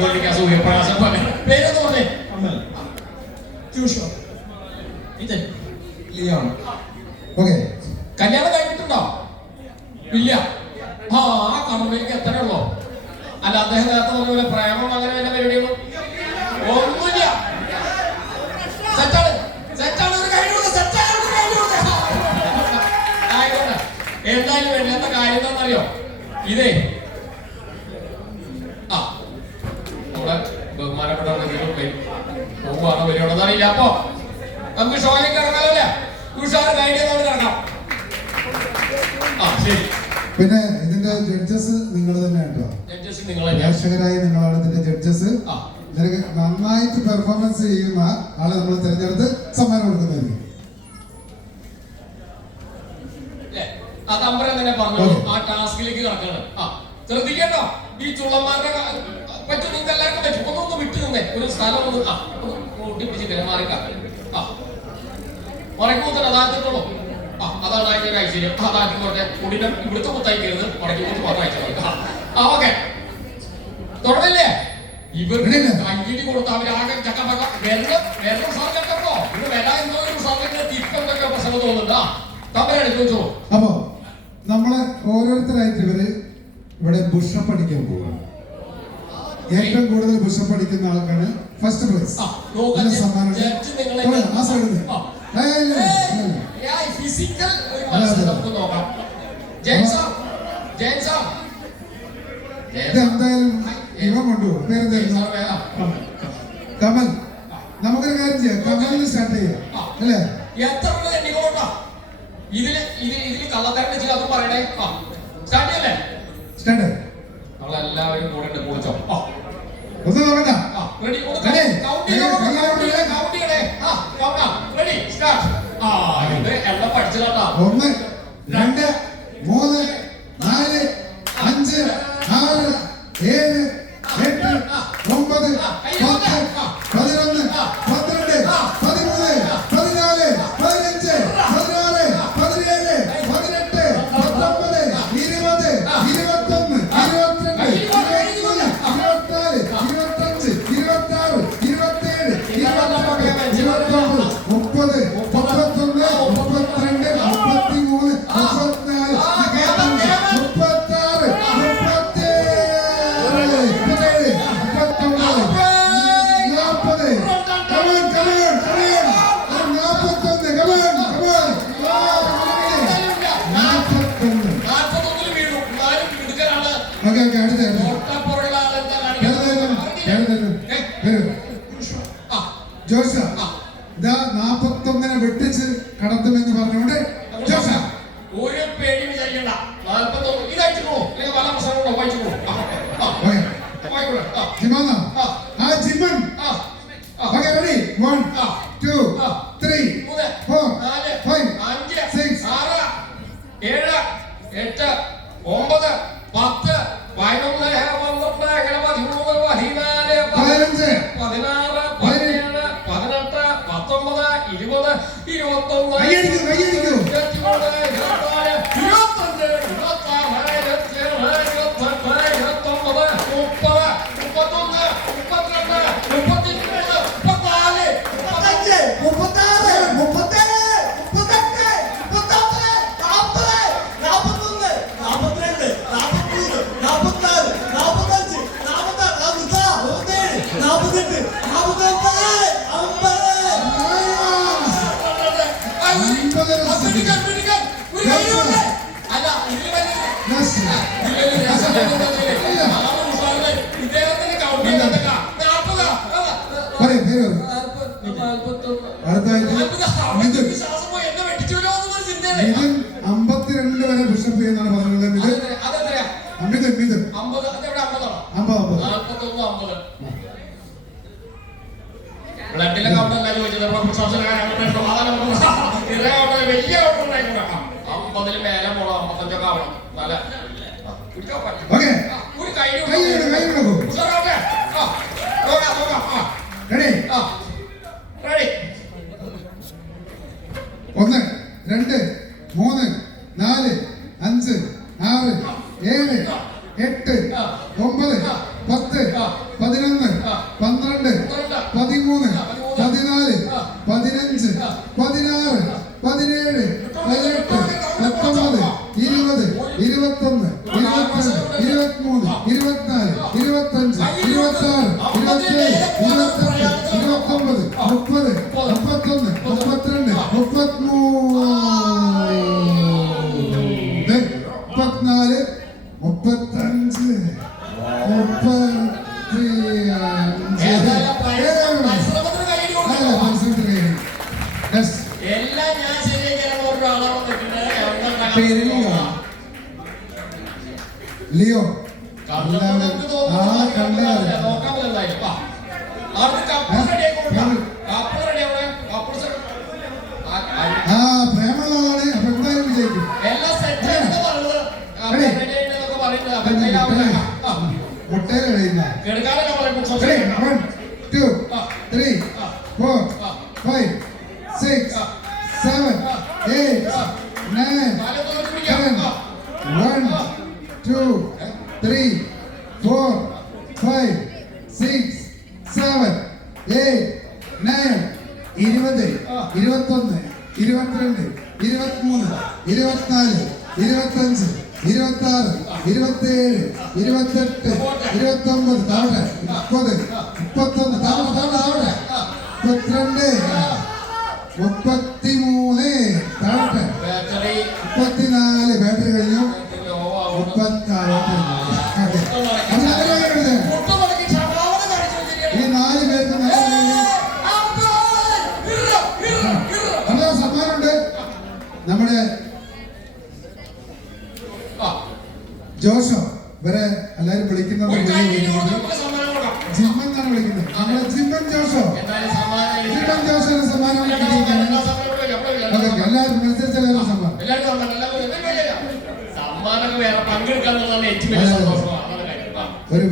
അടിപൊളിക്കാൻ സൂര്യപ്രകാശം പേരെന്ന് പറഞ്ഞേ ഇത് ലിയോൺ. ഓക്കെ, കല്യാണം കഴിഞ്ഞിട്ടുണ്ടോ? ഇല്ല. ആ കടമ്പയ്ക്ക് എത്രയേ ഉള്ളൂ. അല്ല അദ്ദേഹം നേരത്തെ പറഞ്ഞ പോലെ പ്രേമം അങ്ങനെ വല്ല പരിപാടികളും ഒന്നുമില്ല. സെറ്റാണ് സെറ്റാണ് ഒരു കഴിഞ്ഞു സെറ്റാണ് ആയിക്കോട്ടെ. എന്തായാലും വേണ്ടാത്ത കാര്യം എന്താണെന്നറിയോ? ഇതേ നമ്മുടെ ബഹുമാനപ്പെട്ട പോകുവാണോ വരുവാണോന്ന് അറിയില്ല. അപ്പൊ നമുക്ക് ഷോയിലേക്ക് ഇറങ്ങാലല്ലേ? ഉഷാറ് കഴിഞ്ഞാൽ കിടക്കാം. ശരി. പിന്നെ ഇതിന്റെ ജഡ്ജസ് നിങ്ങൾ തന്നെയാണ്. പ്രേക്ഷകരായി നിങ്ങളാണ് ഇതിന്റെ ജഡ്ജസ്. നന്നായിട്ട് പെർഫോമൻസ് ചെയ്യുന്ന ആളെ നമ്മൾ തിരഞ്ഞെടുത്ത് സമ്മാനം കൊടുക്കുന്നതായിരിക്കും. ആ ടാസ്കിലേക്ക് കിടക്കാണ്. ശ്രദ്ധിക്കട്ടോ, ഈ ചുള്ളന്മാരുടെ പറ്റും. നിങ്ങൾക്ക് എല്ലാവർക്കും പറ്റും. ഒന്നൊന്ന് വിട്ടു നിന്നേ. ഒരു സ്ഥലം ഒന്ന് ഒട്ടിപ്പിടിച്ചിട്ടില്ല. മാറിക്കാം. മറക്കുമ്പോൾ അതാകത്തുള്ളൂ. അതാണ് അതിന്റെ ഒരു ഐശ്വര്യം. അതാക്കിക്കോട്ടെ. കുടിനെ ഇവിടുത്തെ കുത്തായിക്കരുത്. മടക്കി മാത്രം അയച്ചു. ഓക്കെ, തുടങ്ങില്ലേ? ഇവർക്ക് കയ്യിടി കൊടുത്ത് അവരാകെ ചക്കപ്പക്ക വെള്ളം സാധനോ ഇത് വില എന്തോ ഒരു സാധനത്തിന്റെ തിരിക്കൊക്കെ പ്രശ്നം തോന്നുന്നുണ്ട്. തമ്മിലാണ് ചോദിച്ചോ. അപ്പൊ നമ്മള് ഓരോരുത്തരായിട്ട് ഇവിടെ പുഷപ്പ് അടിക്കാൻ പോവുകയാണ്. ഏറ്റവും കൂടുതൽ പുഷപ്പ് അടിക്കുന്ന ആൾക്കാണ് ഫസ്റ്റ് പ്രൈസ്. സമ്മാനം ആ സൈഡിൽ എന്തായാലും ഇവ കൊണ്ടുപോകും. പേരെന്തായിരുന്നു? കമൽ. നമുക്കൊരു കാര്യം ചെയ്യാം, കമലിന് സ്റ്റാർട്ട് ചെയ്യാം അല്ലേ? ഇതില് കള്ളത്തരം വെച്ച് അത് പറയണേ. സ്റ്റാർട്ട് ചെയ്യല്ലേ? സ്റ്റാർട്ട്. നമ്മളെല്ലാവരും കൂടെ കുളിച്ചോ. ഒന്ന് നോക്കണ്ട. എല്ലാം പഠിച്ചതാ. 1 2 3 4 5 6 7 8 9 10 11 12 13 14 15 16 17 18 19 20 21 22 23 24 25 26 27 28 29 ജോഷ ഇതാ 41 വെട്ടിച്ച് കടത്തുമെന്ന് പറഞ്ഞുകൊണ്ട് ജോഷ ഒരു പേടി വിചാരിക്കണ്ട. 41 ഇതായിട്ടോ അല്ലെങ്കിൽ പല പ്രശ്നങ്ങളോ വായിച്ചോളൂ. ജിമാന ആ ജിമൻ. Okay, ready? 1 2 3 4 5 6 7 8 9 10 11 12 52 വരെ പുഷപ്പ് ചെയ്യുന്നതാണ് പറഞ്ഞത്. ബ്ലഡിലെ കൗണ്ടല്ല ചോദിച്ചത്. വലിയ കൗണ്ടർ 50 മേലെ പോണോ 55 ആവണം. നല്ല ഒരു കൈ റെഡി? 1 2 3 4 5 6 7 8 9 10 11 12, 13, 14, 15, 16, 17, 18, 19, 20, 21, 22, 23, 24, 25, 26, 27, 28, 29, 30, 31, 32, 33, 34, 35, എല്ലാം ഞാൻ ശരിയാക്കി ഒരാളെ പേര് ലിയോ പ്രേമുള്ളതാണ്. അപ്പൊ എന്തായാലും വിജയിക്കും. മുട്ടയിൽ കഴിയുന്ന 1, 2, 3, 4, 5, 6, 7, 8, 9, 10, 1, 2, 3, 4, 5, 6, 7, 8, 9, 20, 21, 22, 23, 24, 25, 26, 27, 28, 29, താഴെ 30, 31, താഴെ 32, 33, താഴെ 34, ബാറ്ററി കഴിഞ്ഞു. 36, ഈ 4 പേർക്ക് നല്ല സമ്മാനമുണ്ട്. നമ്മുടെ ജോഷോ ഇവരെ എല്ലാരും വിളിക്കുന്നത് ജിമ്മൻ എന്നാണ് വിളിക്കുന്നത്. നമ്മുടെ ജിമ്മൻ ജോഷോ, ജിമ്മൻ ജോഷോന് സമ്മാനം എല്ലാവരും മത്സരിച്ച എല്ലാവരും സമ്മാനം. സമ്മാനമൊക്കെ വേറെ പങ്കെടുക്കാന്നുള്ളതാണ് ഏറ്റവും വലിയ സന്തോഷം. ഒരു